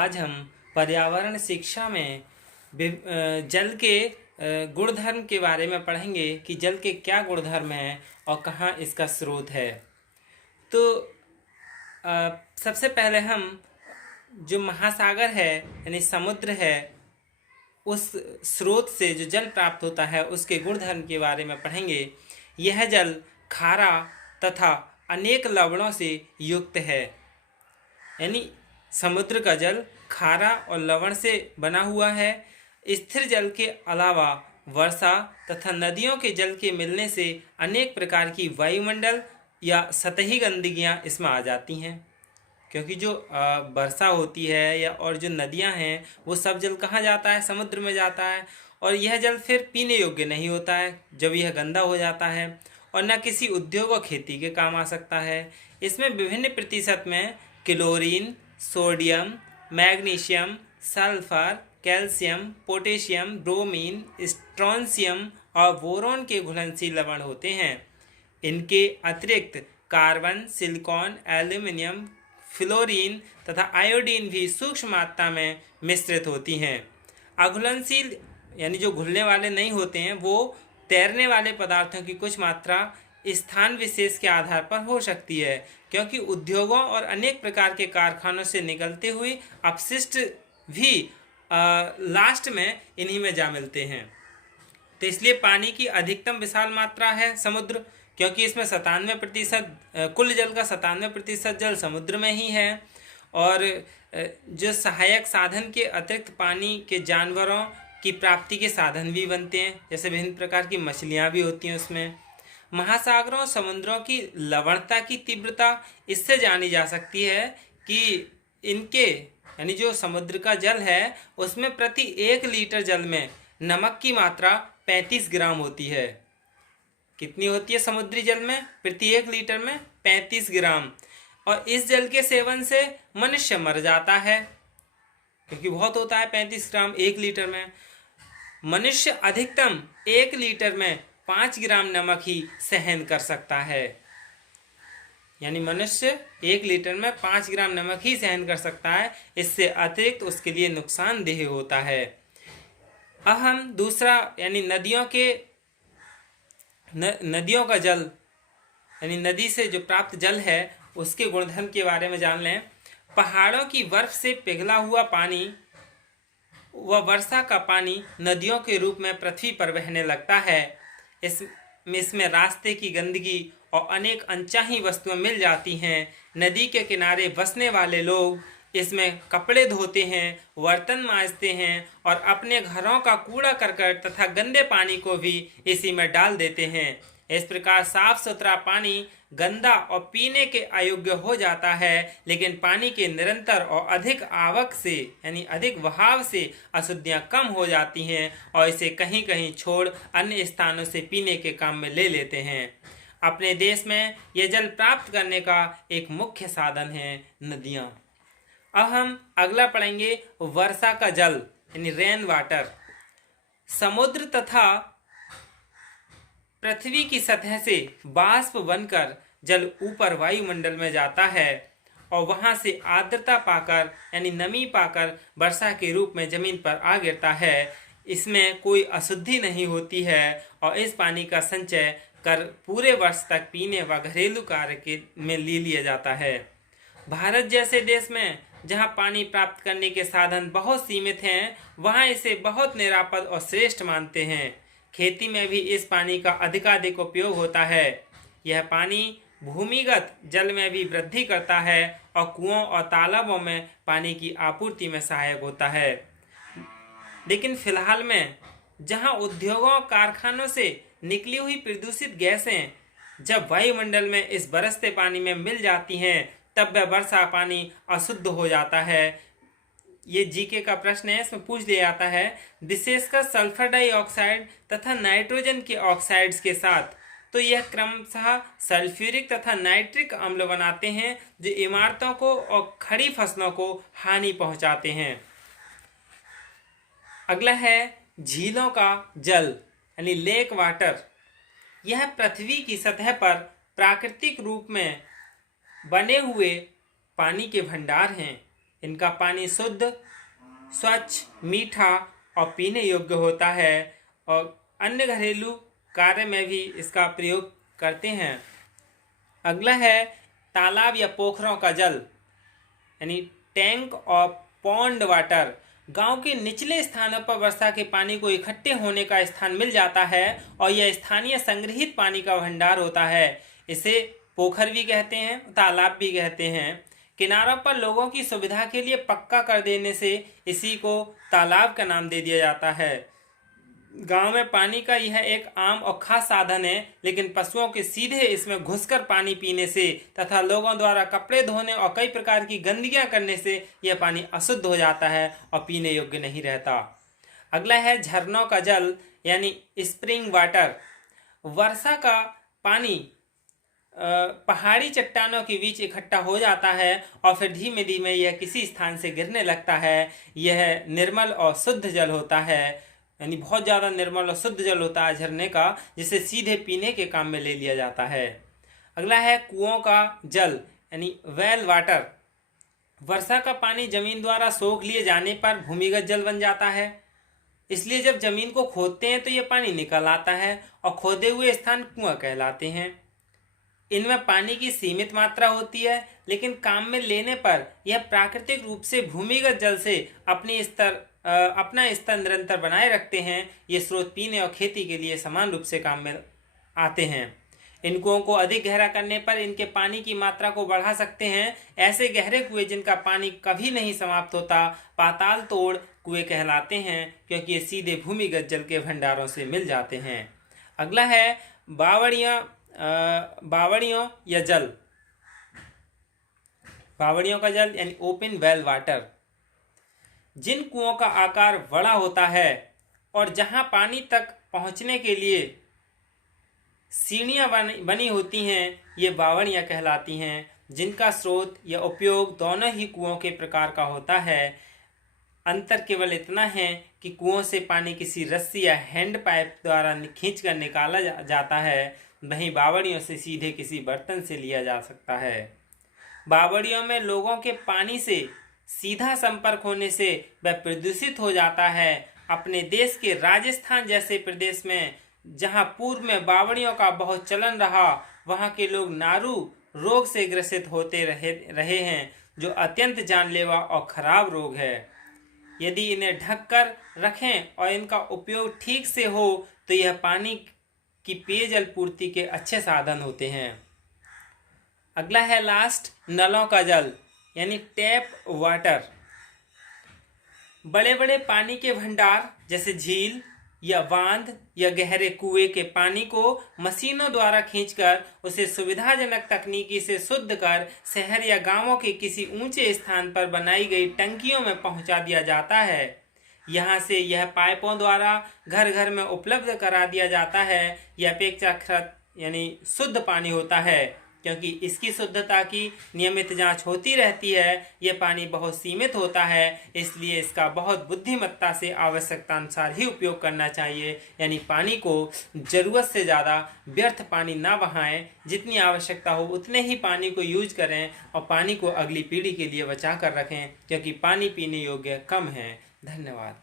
आज हम पर्यावरण शिक्षा में जल के गुणधर्म के बारे में पढ़ेंगे कि जल के क्या गुणधर्म हैं और कहाँ इसका स्रोत है। तो सबसे पहले हम जो महासागर है यानी समुद्र है, उस स्रोत से जो जल प्राप्त होता है उसके गुणधर्म के बारे में पढ़ेंगे। यह जल खारा तथा अनेक लवणों से युक्त है, यानी समुद्र का जल खारा और लवण से बना हुआ है। स्थिर जल के अलावा वर्षा तथा नदियों के जल के मिलने से अनेक प्रकार की वायुमंडल या सतही गंदगियां इसमें आ जाती हैं, क्योंकि जो वर्षा होती है या और जो नदियां हैं वो सब जल कहाँ जाता है, समुद्र में जाता है। और यह जल फिर पीने योग्य नहीं होता है जब यह गंदा हो जाता है, और न किसी उद्योग और खेती के काम आ सकता है। इसमें विभिन्न प्रतिशत में chlorine, sodium, magnesium, sulphur, calcium, potassium, bromine, strontium और बोरोन के घुलनशील लवण होते हैं। इनके अतिरिक्त कार्बन, सिलिकॉन, एल्यूमिनियम, फ्लोरीन तथा आयोडीन भी सूक्ष्म मात्रा में मिश्रित होती हैं। अघुलनशील यानी जो घुलने वाले नहीं होते हैं वो तैरने वाले पदार्थों की कुछ मात्रा स्थान विशेष के आधार पर हो सकती है, क्योंकि उद्योगों और अनेक प्रकार के कारखानों से निकलते हुए अपशिष्ट भी लास्ट में इन्हीं में जा मिलते हैं। तो इसलिए पानी की अधिकतम विशाल मात्रा है समुद्र, क्योंकि इसमें 97% कुल जल का 97% जल समुद्र में ही है। और जो सहायक साधन के अतिरिक्त पानी के जानवरों की प्राप्ति के साधन भी बनते हैं, जैसे विभिन्न प्रकार की मछलियाँ भी होती हैं उसमें। महासागरों और समुद्रों की लवणता की तीव्रता इससे जानी जा सकती है कि इनके यानी जो समुद्र का जल है उसमें प्रति 1 लीटर जल में नमक की मात्रा 35 ग्राम होती है। कितनी होती है समुद्री जल में? प्रति 1 लीटर में 35 ग्राम। और इस जल के सेवन से मनुष्य मर जाता है, क्योंकि बहुत होता है 35 ग्राम 1 लीटर में। मनुष्य अधिकतम 1 लीटर में 5 ग्राम नमक ही सहन कर सकता है, यानी मनुष्य 1 लीटर में 5 ग्राम नमक ही सहन कर सकता है। इससे अतिरिक्त उसके लिए नुकसानदेह होता है। अब हम दूसरा यानी नदियों का जल यानी नदी से जो प्राप्त जल है उसके गुणधर्म के बारे में जान लें। पहाड़ों की बर्फ से पिघला हुआ पानी व वर्षा का पानी नदियों के रूप में पृथ्वी पर बहने लगता है। इसमें रास्ते की गंदगी और अनेक अनचाही वस्तुएं मिल जाती हैं। नदी के किनारे बसने वाले लोग इसमें कपड़े धोते हैं, बर्तन मांजते हैं और अपने घरों का कूड़ा करकट तथा गंदे पानी को भी इसी में डाल देते हैं। इस प्रकार साफ सुथरा पानी गंदा और पीने के अयोग्य हो जाता है, लेकिन पानी के निरंतर और अधिक आवक से यानी अधिक बहाव से अशुद्धियां कम हो जाती हैं और इसे कहीं कहीं छोड़ अन्य स्थानों से पीने के काम में ले लेते हैं। अपने देश में यह जल प्राप्त करने का एक मुख्य साधन है नदियां। अब हम अगला पढ़ेंगे वर्षा का जल यानी रेन वाटर। समुद्र तथा पृथ्वी की सतह से बाष्प बनकर जल ऊपर वायुमंडल में जाता है और वहां से आर्द्रता पाकर यानी नमी पाकर वर्षा के रूप में जमीन पर आ गिरता है। इसमें कोई अशुद्धि नहीं होती है और इस पानी का संचय कर पूरे वर्ष तक पीने व घरेलू कार्य में ले लिया जाता है। भारत जैसे देश में जहां पानी प्राप्त करने के साधन बहुत सीमित हैं, वहां इसे बहुत निरापद और श्रेष्ठ मानते हैं। खेती में भी इस पानी का अधिकाधिक उपयोग होता है। यह पानी भूमिगत जल में भी वृद्धि करता है और कुओं और तालाबों में पानी की आपूर्ति में सहायक होता है। लेकिन फिलहाल में जहां उद्योगों कारखानों से निकली हुई प्रदूषित गैसें जब वायुमंडल में इस बरसते पानी में मिल जाती हैं, तब वह वर्षा पानी अशुद्ध हो जाता है। ये जीके का प्रश्न है, इसमें पूछ लिया जाता है। विशेषकर सल्फर डाइऑक्साइड तथा नाइट्रोजन के ऑक्साइड्स के साथ, तो यह क्रमशः सल्फ्यूरिक तथा नाइट्रिक अम्ल बनाते हैं जो इमारतों को और खड़ी फसलों को हानि पहुंचाते हैं। अगला है झीलों का जल यानी लेक वाटर। यह पृथ्वी की सतह पर प्राकृतिक रूप में बने हुए पानी के भंडार हैं। इनका पानी शुद्ध, स्वच्छ, मीठा और पीने योग्य होता है और अन्य घरेलू कार्य में भी इसका प्रयोग करते हैं। अगला है तालाब या पोखरों का जल, यानी टैंक और पॉन्ड वाटर। गांव के निचले स्थानों पर वर्षा के पानी को इकट्ठे होने का स्थान मिल जाता है और यह स्थानीय संग्रहित पानी का भंडार होता है। इसे पोखर भी कहते हैं, तालाब भी कहते हैं। किनारों पर लोगों की सुविधा के लिए पक्का कर देने से इसी को तालाब का नाम दे दिया जाता है। गांव में पानी का यह एक आम और खास साधन है, लेकिन पशुओं के सीधे इसमें घुसकर पानी पीने से तथा लोगों द्वारा कपड़े धोने और कई प्रकार की गंदगियां करने से यह पानी अशुद्ध हो जाता है और पीने योग्य नहीं रहता। अगला है झरनों का जल, यानी स्प्रिंग वाटर। वर्षा का पानी पहाड़ी चट्टानों के बीच इकट्ठा हो जाता है और फिर धीमे धीमे यह किसी स्थान से गिरने लगता है। यह निर्मल और शुद्ध जल होता है, यानी बहुत ज़्यादा निर्मल और शुद्ध जल होता है झरने का, जिसे सीधे पीने के काम में ले लिया जाता है। अगला है कुओं का जल, यानी वेल वाटर। वर्षा का पानी जमीन द्वारा सोख लिए जाने पर भूमिगत जल बन जाता है, इसलिए जब जमीन को खोदते हैं तो यह पानी निकल आता है और खोदे हुए स्थान कुआं कहलाते हैं। इनमें पानी की सीमित मात्रा होती है, लेकिन काम में लेने पर यह प्राकृतिक रूप से भूमिगत जल से अपना स्तर निरंतर बनाए रखते हैं। ये स्रोत पीने और खेती के लिए समान रूप से काम में आते हैं। इन कुओं को अधिक गहरा करने पर इनके पानी की मात्रा को बढ़ा सकते हैं। ऐसे गहरे कुएं जिनका पानी कभी नहीं समाप्त होता पाताल तोड़ कुएं कहलाते हैं, क्योंकि ये सीधे भूमिगत जल के भंडारों से मिल जाते हैं। अगला है बावड़ियों या जल। बावड़ियों का जल यानी ओपन वेल वाटर। जिन कुओं का आकार बड़ा होता है और जहां पानी तक पहुंचने के लिए सीढ़ियां बनी होती हैं, ये बावड़ियां कहलाती हैं, जिनका स्रोत या उपयोग दोनों ही कुओं के प्रकार का होता है। अंतर केवल इतना है कि कुओं से पानी किसी रस्सी या हैंड पाइप द्वारा खींचकर निकाला जाता है, वहीं बावड़ियों से सीधे किसी बर्तन से लिया जा सकता है। बावड़ियों में लोगों के पानी से सीधा संपर्क होने से वह प्रदूषित हो जाता है। अपने देश के राजस्थान जैसे प्रदेश में जहां पूर्व में बावड़ियों का बहुत चलन रहा, वहां के लोग नारू रोग से ग्रसित होते रहे हैं, जो अत्यंत जानलेवा और खराब रोग है। यदि इन्हें ढक कर रखें और इनका उपयोग ठीक से हो तो यह पानी की पेयजल पूर्ति के अच्छे साधन होते हैं। अगला है लास्ट नलों का जल, यानी टैप वाटर। बड़े बड़े पानी के भंडार जैसे झील या बांध या गहरे कुएं के पानी को मशीनों द्वारा खींचकर उसे सुविधाजनक तकनीकी से शुद्ध कर शहर या गांवों के किसी ऊंचे स्थान पर बनाई गई टंकियों में पहुंचा दिया जाता है। यहाँ से यह पाइपों द्वारा घर घर में उपलब्ध करा दिया जाता है। यह अपेक्षाकृत यानी शुद्ध पानी होता है, क्योंकि इसकी शुद्धता की नियमित जांच होती रहती है। यह पानी बहुत सीमित होता है, इसलिए इसका बहुत बुद्धिमत्ता से आवश्यकता अनुसार ही उपयोग करना चाहिए। यानी पानी को ज़रूरत से ज़्यादा व्यर्थ पानी ना बहाएं, जितनी आवश्यकता हो उतने ही पानी को यूज करें और पानी को अगली पीढ़ी के लिए बचा कर रखें, क्योंकि पानी पीने योग्य कम है। धन्यवाद।